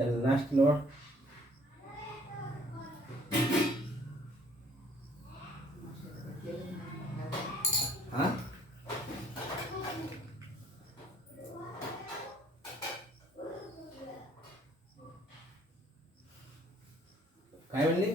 त्याला last load हा काय म्हणले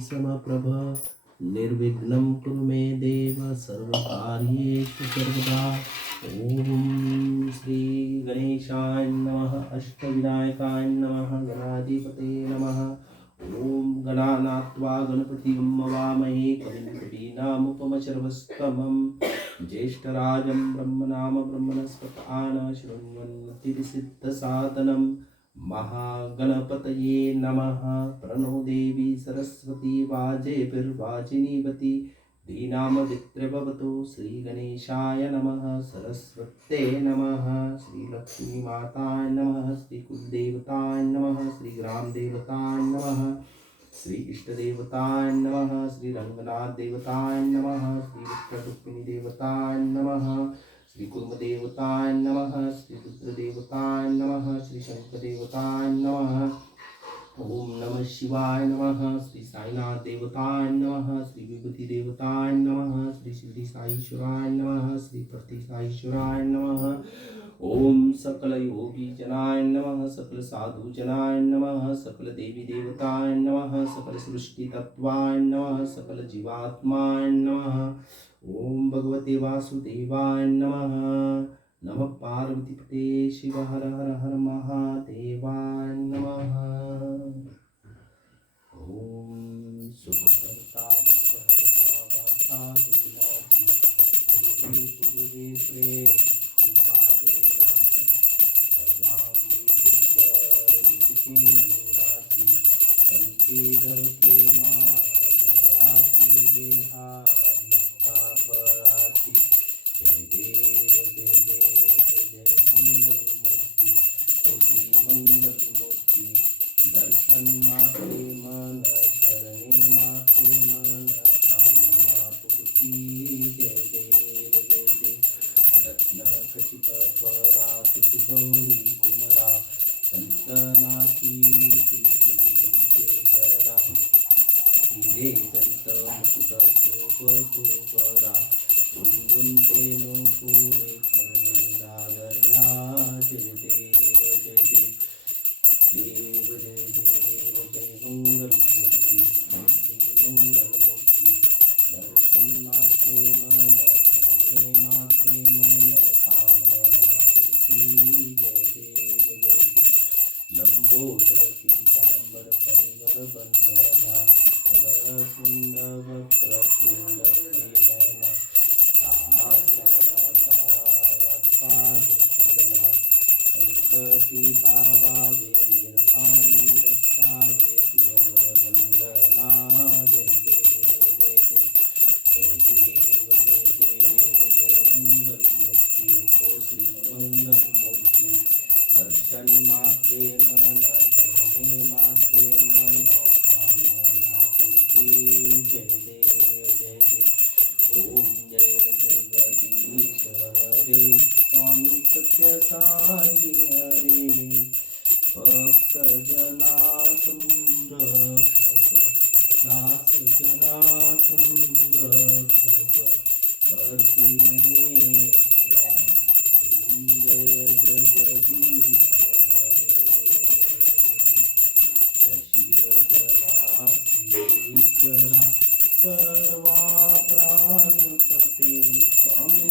समप्रभ निर्विघ्नं कुरु मे देव सर्वकार्येषु सर्वदा। ॐ श्री गणेशाय नमः, अष्टविनायकाय नमः, गणाधिपते नमः। ॐ गणानात्वा गणपतिं वामहे कविं ज्येष्ठराजं ब्रह्मनाम ब्रह्मणस्पतान शृण्वन्नतिसिद्धसादनं महागणपतये नमः। प्रणो देवी सरस्वती वाजेभिर्वाजिनीवती धीनामदित्र्यभवतु श्रीगणेशाय नमः। सरस्वत्यै नमः। श्रीलक्ष्मीमाताय नमः। श्रीकुलदेवताय नमः। श्रीग्रामदेवताय नमः। श्री इष्टदेवताय नमः। श्री रंगनाथ देवताय नमः। श्री विष्णुरुक्मिणी देवताय नमः। श्री कुर्मदेवताय नमः श्री रुद्रदेवताय नमः श्री शंकरदेवताय नमः ओम नमः शिवाय नमः, श्री साईनाथ देवताय नमः, श्री विभूति देवताय नमः, श्री शिरडी साईश्वराय नमः, श्री प्रति साईश्वराय नमः ओम सकल योगी जनाय नमः, सकल साधु जनाय नमः, सकल देवी देवताय नमः, सकल सृष्टि तत्वाय नमः, सकल जीवात्माय नमः। ओम भगवते वासुदेवाय नमः। नमः पार्वतीपते शिव हर हर हर महादेवाय नमः। ओम सुखकर्ता दुःखहर्ता वार्ता विघ्नाची पूर्वे पूर्वे प्रेम कृपा देवाची सर्वांगी सुंदर उदिके निराची कंठी झळके माझा बेहार मुक्ता तुझ गौरी कुमरा संतनाची ती कुंकुमचे करा हिरे जडित मुकुट बरा गुंजून ते नो पुरे चरणी लागल्या सुन्दवक्रपुलस्तिनैना तावत्पाहि सगला सङ्कटिपावावे निर्वाणी रक्षावे संरक्षक करती महेश्वरा ओम जय जगदीश सर्वा प्राणपते स्वामी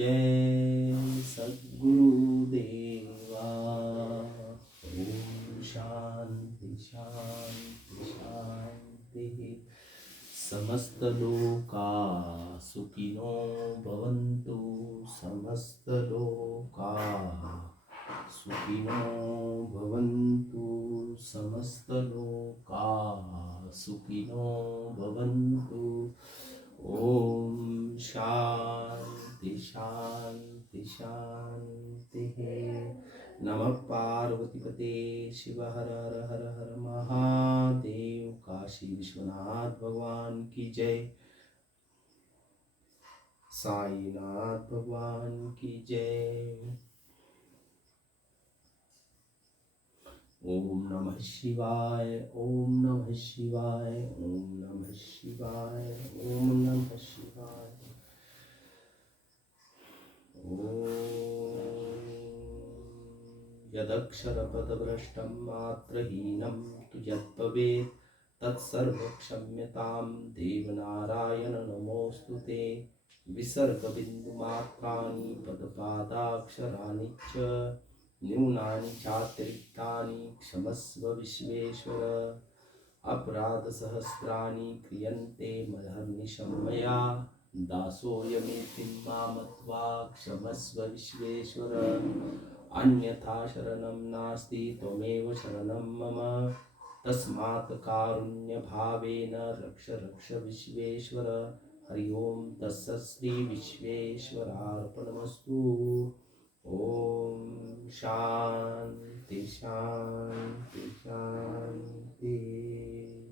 जय सद्गुरुदेवा ॐ शान्ति शान्ति शान्तिः समस्तलोका सुखिनो भवन्तु समस्तलोका सुखिनो भवन्तु समस्तलोका सुखिनो भवन्तु ॐ शान्ति शांति शान्तिः नमः पार्वतीपते शिव हर हर हर हर महादेव। काशी विश्वनाथ भगवान की जय। साईनाथ भगवान की जय। ओम नमः शिवाय, ओम नमः शिवाय, ओम नमः शिवाय, ओम यदक्षरपदभ्रष्टं मात्रहीनं तु यद्भवेत्, तत्सर्वक्षम्यतां देवनारायण नमोऽस्तु ते। विसर्गबिन्दुमात्राणि पदपादाक्षराणि च, न्यूनानि चातिरिक्तानि क्षमस्व विश्वेश्वर। अपराधसहस्राणि क्रियन्ते मदहर्निशं मया, दासोऽयमेति मामत्वा क्षमस्व विश्वेश्वर। अन्यथा शरणं नास्ति, त्वमेव शरणं मम। तस्मात् कारुण्यभावेन रक्ष रक्ष विश्वेश्वर। हरि ओं तस्सश्रीविश्वेश्वरार्पणमस्तु ॐ शान्ति शान्ति, शान्तिः।